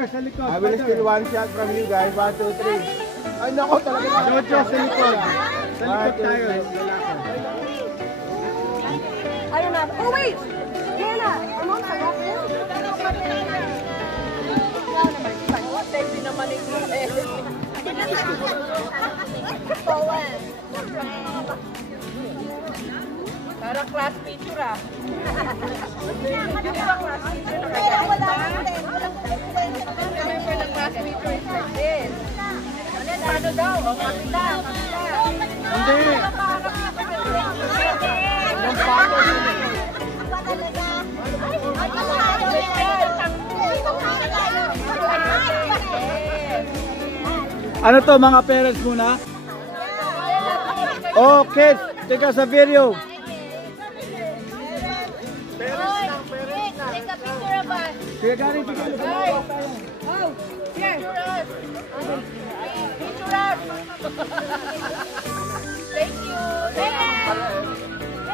I will steal one shot from you guys. 1, 2, 3. Ay, nako talaga. Jojo, sa likod. Sa likod tayo. Ayun na. Oh, wait! Hannah! Ano ang sarap mo? Sexy naman ito. Para class picture ah. Remember the class picture is like this. Paano daw? O, kapila, kapila. Hindi. Yung pato yun eh. Ano to mga parents muna? Oh kids, take us a video. Take a picture of us. Kaya galing picture. Oh, here. Picture us. Thank you.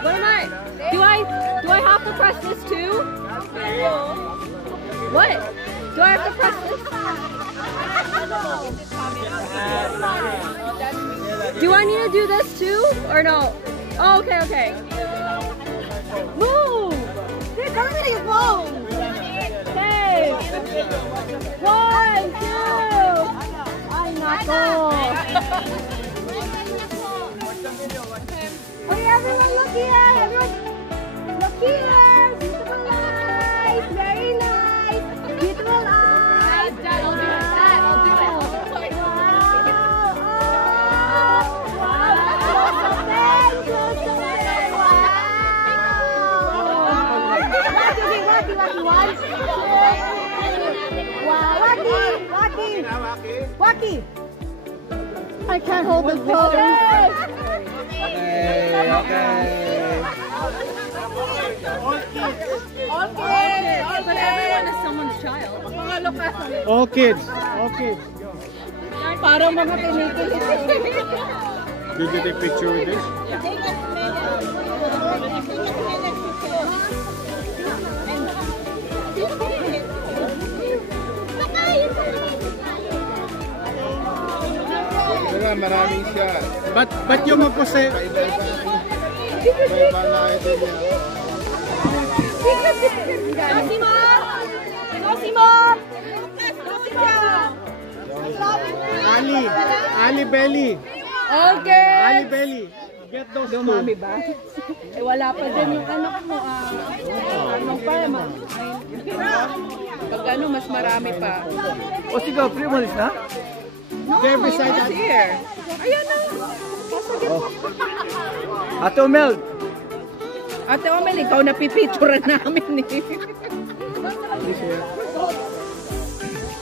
What am I? Do I have to press this too? What? Do I have to press this? Do I need to do this too or no? Oh, okay, okay. Move! Hey, tell me to move! Hey! 1, 2! Ay, nako! Hey, everyone look here! Everyone look here! Beautiful eyes! Very nice! Beautiful eyes! Dad, I'll do it. Dad, I'll do it. Waki! I can't hold the phone. Okay, okay. But everyone is someone's child. All kids, all kids. Parang mga tinikilig. Did you take picture with this? Maraming siya. Ba't yung magpose? Iba-iba na ito niya. Ali Belly. Okay. Ali Belly. Get those two. Dumami ba? Eh wala pa dyan yung ano mo. Ano pa naman? Pag ano, mas marami pa. O sige, pre-malis na? No, Every side it's here. Ayan na. Ate Omel. Ate Omel, ikaw napipicturean namin eh.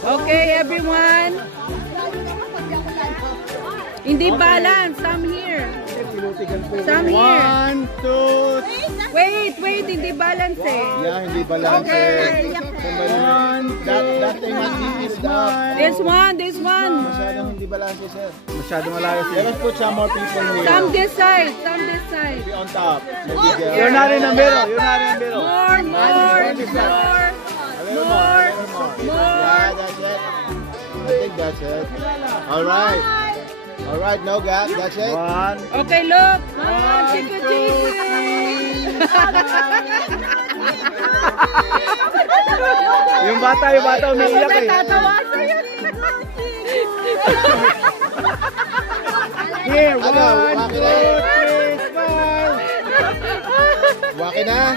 Okay, everyone. Hindi balance. Some here. Some here. 1, 2, Wait, hindi balance eh. Yeah, hindi balance. Okay. That thing has eased up. This one. Masyadong hindi balance, sir. masyadong malayo siya. Let us put some more people here. Some this side, some this side. Be on top. Maybe there. You're not in the middle. You're not in the middle. More. Yeah, that's it. I think that's it. All right. All right, no gap. That's it. 1. Okay, look. Chico. Yung bata umiiyak eh. Tatawa sa'yo. Here, 1, 2, 3, Waki na.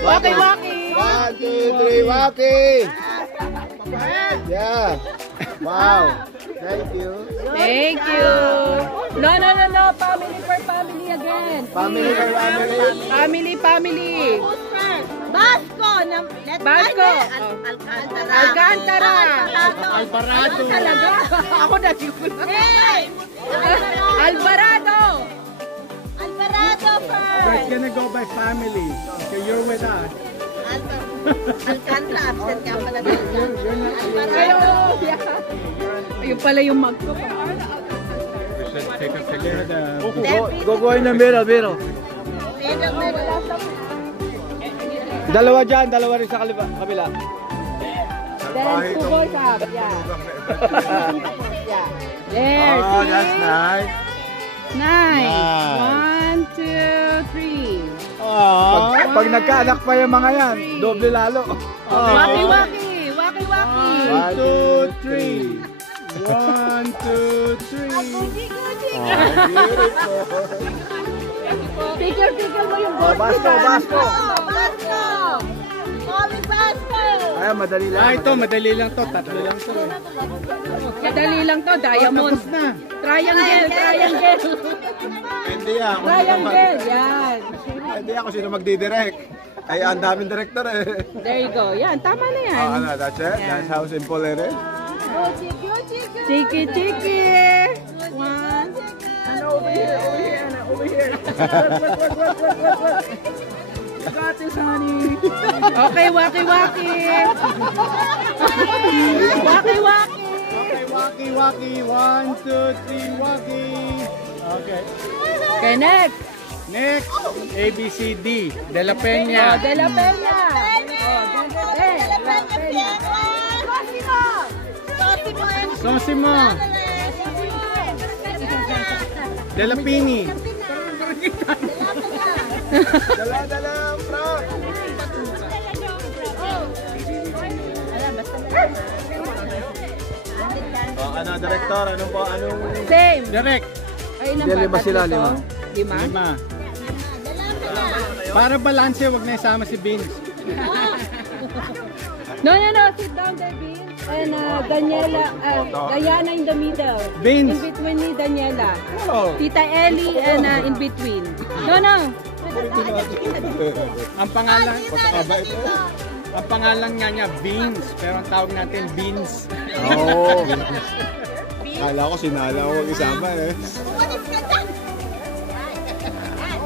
Waki. 1, 2, 3, waki. Yeah. Wow. Thank you. Thank you. No. Family for family again. Family for family. Family. Basco. Alcantara. Alvarado. Talaga. Ako na Hey! Alvarado. Alvarado first. We're gonna go by family. Okay, you're with us. Alcantara. Absent ka pala. Ayun pala yung mag ko. Take us together. Go in the middle. Dalawa rin sa kabila. Then two balls up. Yeah. Yeah. There. Oh, see? that's nice. Nice. Nice. 1, 2, 3. Oh. Pag nagkaanak pa yung mga yan, doble lalo. Waki-waki. Waki-waki. 1, 2, 3. 1, 2, 3. Oh, beautiful. Picture mo yung board. Basko, basko. Basko! Mommy Basko! Ay, madali lang. Ito, madali lang to. Tatlo lang to. Madali lang to. Diamond. Tapos na. Triangle. Triangle. Hindi yan. Triangle. Yan. Hindi ako sino magdidirect. Ay, ang daming director eh. There you go. Yan. Tama na yan. Oh, ano, that's it? That's how simple it is? Chiki, chiki. One. Over here, over here. Got this, honey. Okay, waki-waki. Waki-waki. Okay, waki, waki. 1, 2, 3, waki. Okay. Okay, next. Next, A, B, C, D. De La Oh, Peña. De La Peña. Sosimo. De La Pini. Dala, prof. Oh, ano, director? Anong po? Anong... Same. Direct. Ay, ilan Hindi, lima sila, Tatlo to? lima. 5? 5. Para balanse, wag na isama si Vince. No. Sit down there, Vince. And Daniela, Diana in the middle. Vince. In between ni Daniela. Oh. Tita Ellie and in between. No. Ang pangalan, Pagkakabait mo. ang pangalan niya Vince, pero ang tawag natin Beans. Oo. Kala ko sinala ko mag-isama eh.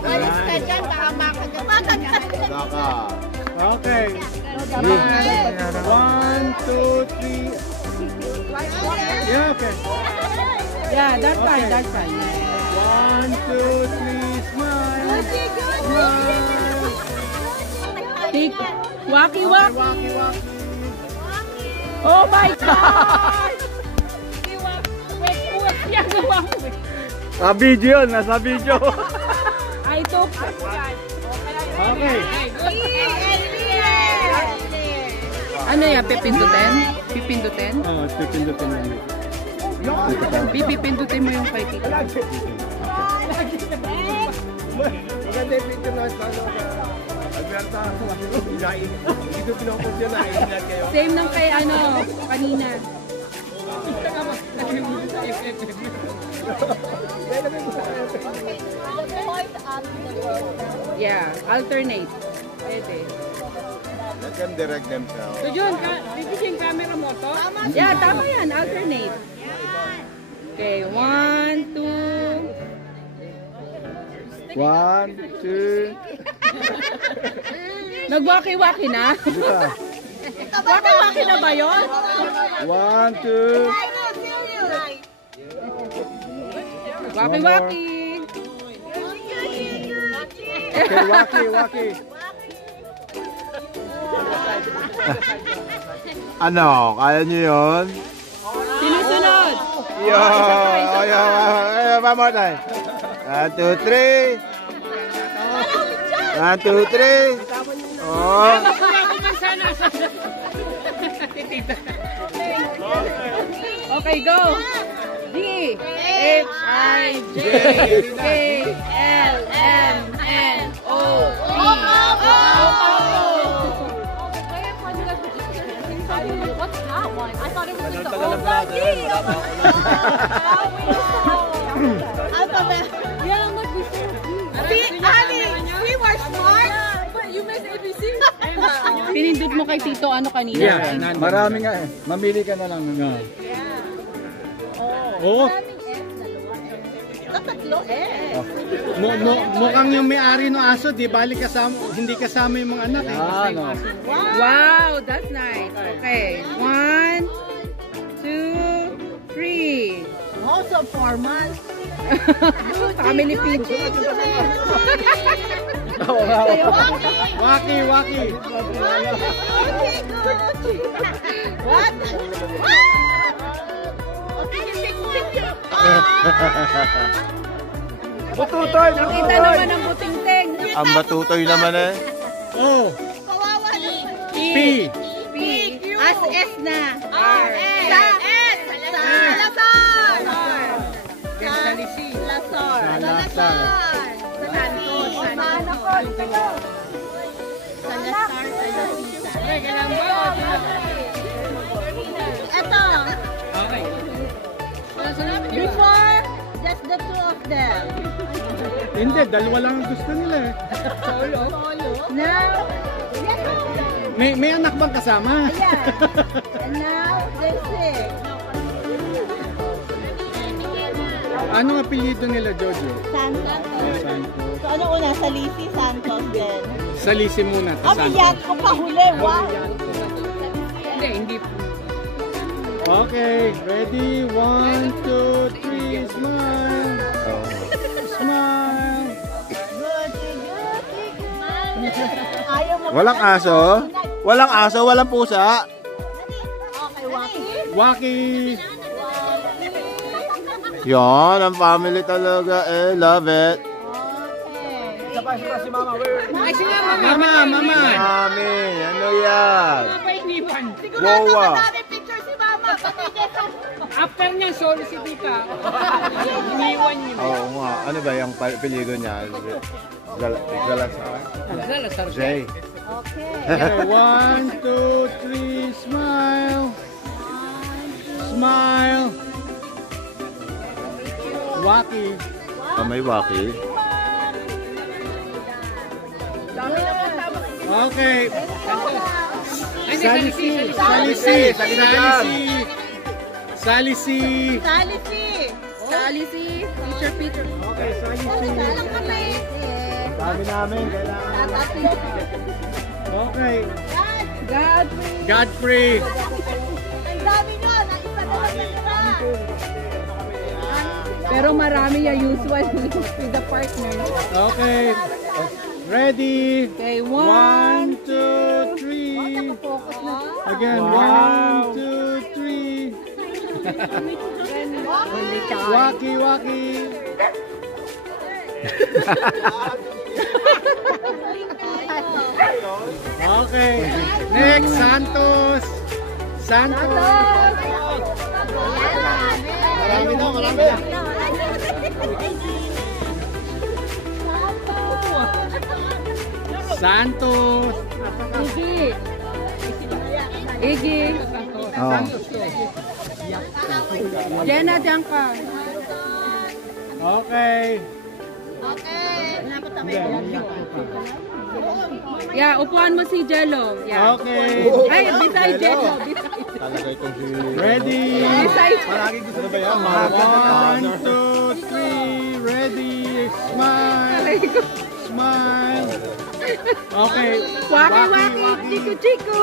Walis ka dyan, baka makagamagan ka. Saka. Okay. 1, 2, 3. Yeah, okay. Yeah, that's fine. Okay. That's fine. 1, 2, 3, smile. Take waki-waki. Waki, waki. Oh my God! Wait, yan naman. Sa video yun, nasa video. I took. Okay. Ano yan? Pipindutin? Pipindutin? Oh, pipindutin mo. Pipindutin mo yung kay Tito. Maganda yung picture na sa Alberta. Hindi ko pinapos yan na. Kayo. Same ng kay ano, kanina. Yeah, alternate. Pwede. Let them direct themselves. So Jun, bibigyan camera mo to? Yeah, tama yan. Alternate. Okay, 1, 2. 1, 2. Nagwaki-waki na? Waki-waki na ba yun? 1, 2. Waki-waki. Okay, waki. Ano? Kaya nyo yun? Sinusunod. Yo! One more time. 1, 2, 3. 1, 2, 3. Oh. Okay, go. D, H, I, J, K, L, M, N, O, P. What's that one? I thought it was just the alphabet. Yeah, I'm like, we said See, honey, we were smart, but you missed ABC. pinindot mo kay Tito ano kanina? Yeah, Marami nga eh. Mamili ka na lang. Oo. Tatlo eh. Mukhang yung may-ari ng aso, di bali kasama, hindi kasama yung mga anak eh. Ano? Wow, that's nice. Okay, 1, 2, 3. Also 4 months. Family picture. Waki, waki. What? Bututoy! Nakita naman ang buting-ting. Ang batutoy naman eh. O. Kawawa naman. P. P. As S na. R. Salasar. Ito. Okay. Before, just the two of them. Hindi, dalawa lang ang gusto nila eh. Solo. Now, May anak bang kasama? And now, they sing. Anong apelyido nila, Jojo? Santos. Santos. So, ano una? Salisi, Santos din. Salisi muna. Ah, may yacht ko pa huli. Wow. Hindi. Okay, ready? 1, 2, 3, smile. Smile. Ayaw mo. Walang aso? Walang aso, walang pusa. Okay, Waki. Waki. Yan, ang family talaga eh. Love it. Okay. Ay, si Mama. Mama, mama. Mami, ano yan? Mama iniwan. Sigurado Wow, ah. madami picture si Mama. Pati dito. After niya, solo si Tita. Iniwan niya. Oo nga. Ano ba yung piligo niya? Galasar? Salasar. Jay. Okay. Okay, 1, 2, 3, smile. Smile. Waki. Oh, may waki. Okay. Ay, Salisi. Salisi. Salisi. Salisi. Salisi. Salisi. Teacher Peter. Okay, Salisi. Alam kami. Dami namin. Kailangan. Okay. Godfrey. Godfrey. Ang dami nyo. Naisa na lang nila. Pero marami yung usual with the partner. Okay. Ready? Okay, 1, 2, 3. Focus na. Again, 1, 2, 3. Waki, waki. Okay. Next, Santos. Santos. Marami na, marami. Santos. Iggy. Iggy. Oh. Jenna, diyan ka. Okay. Okay. Hindi, umiyak ko pa. Yeah, upuan mo si Jello. Yeah. Okay. Ay, beside Jello. Talaga itong si... Ready? Beside. Palagi gusto na ba yan? 1, 2, 3. Ready? Smile. Smile. Okay. Waki, waki, chiku, chiku.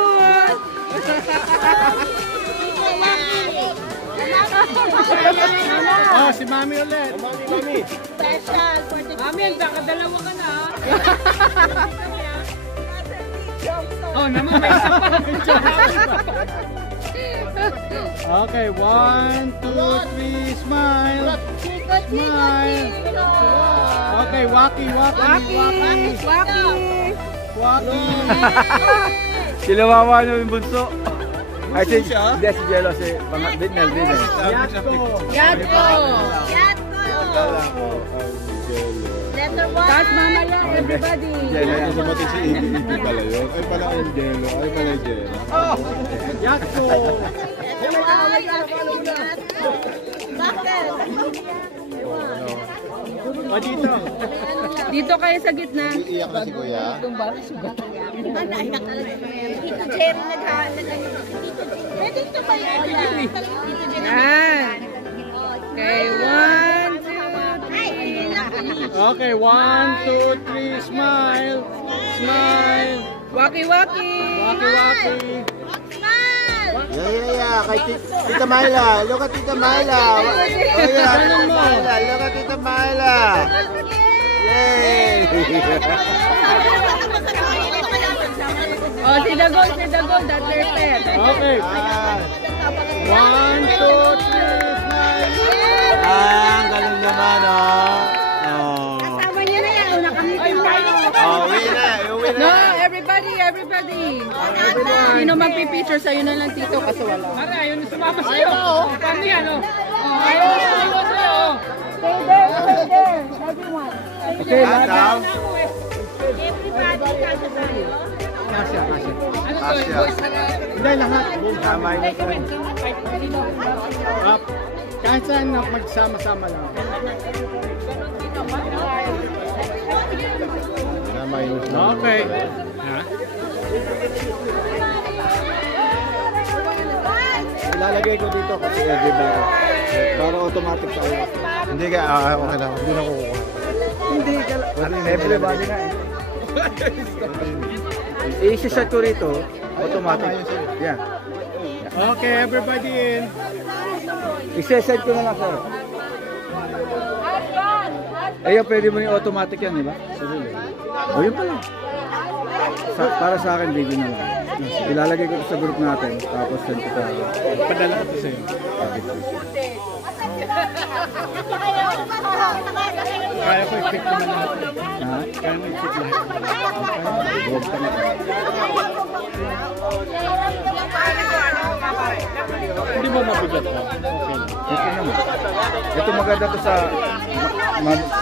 Oh, si Mami ulit. Mami. Special for the Mami, ang kakadalawa ka na. Oh, naman may isa pa. Okay, 1, 2, 3, smile. Smile. Okay, waki, waki, Waki, waki. waki. Silawawa niyo yung bunso. I think siya? Hindi, si Jello, si Dinel. Yatko. Yatko. Yatko. Letter 1. Tapos mamaya, everybody. Jello, sumating si Iggy pala yun. Ay pala ang Jello. Ay pala yung Jello. Yatko. Bakit? O dito. Dito kayo sa gitna. Iiyak na si Kuya. Naiyak talaga. Tito Jerry Pwede ito ba yun? Tito Jerry. Yan. Okay, 1, 2, 3. Okay, 1, 2, 3, smile. Smile. Waki, waki. Waki, waki. Smile! Yeah. Kay Tita Myla. Look at Tita Myla. Oh yeah, Tita Myla. Look at Tita Myla. Yay! Oh, see the goal, that's their pen. Okay. 1, 2, 3, smile. Ang galing naman, oh. Kasama niya na yan. Nakamitin tayo. Uwi na. Uwi No, na. everybody. Sino magpipicture sa'yo na lang, Tito, kasi wala. Para, yun sumama sa'yo. Paano yan, oh? Ayaw sa'yo. Stay there, everyone. Okay, Calm down. Everybody, kasama tayo. Kasya. Asya. Hindi, lahat. Tama yun. Kahit saan na magsama-sama lang. Tama yun. Okay. Ha? Ilalagay ko dito kasi di ba? Para automatic sa iyo. Hindi ka, okay lang. Hindi na kukuha. Hindi ka. Everybody na eh. I-set ko rito, automatic. Yan. Okay, everybody in. I-set ko na lang sir. Ayun, pwede mo yung automatic yan, di ba? O yun pala. Para sa akin, video na lang. Ilalagay ko sa group natin, tapos send ko tayo. Padala ito sa'yo. Kaya ko i-pick naman natin. Ha? Kaya mo i-pick lahat. Huwag ka na. Hindi ba mabigat ka? Okay. Ito naman. Ito maganda to sa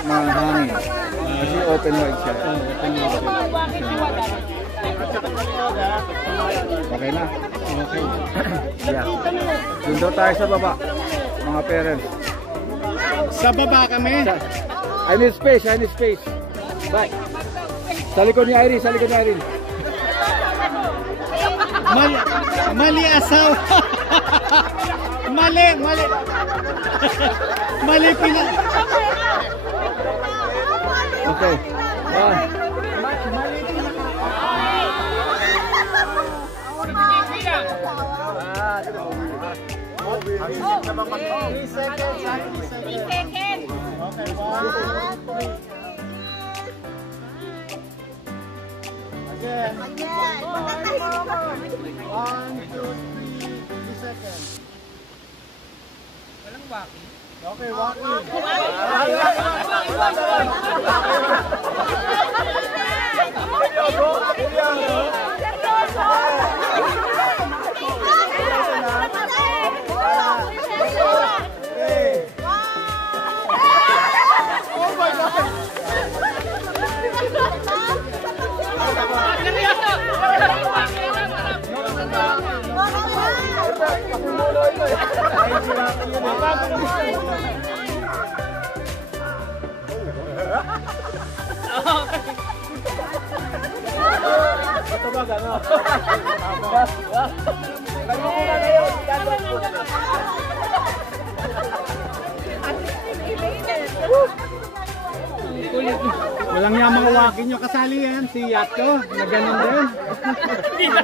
mahangin. Kasi open wide siya. Open wide siya. Okay na? Okay. Yeah. Doon daw tayo sa baba, mga parents. Sa baba kami? I need space. Bye. Sa likod ni Irene, Mali asawa. Mali. Mali pina. Okay. Okay, walang yung mga wakin nyo kasali yan, si Yatko, na ganun din.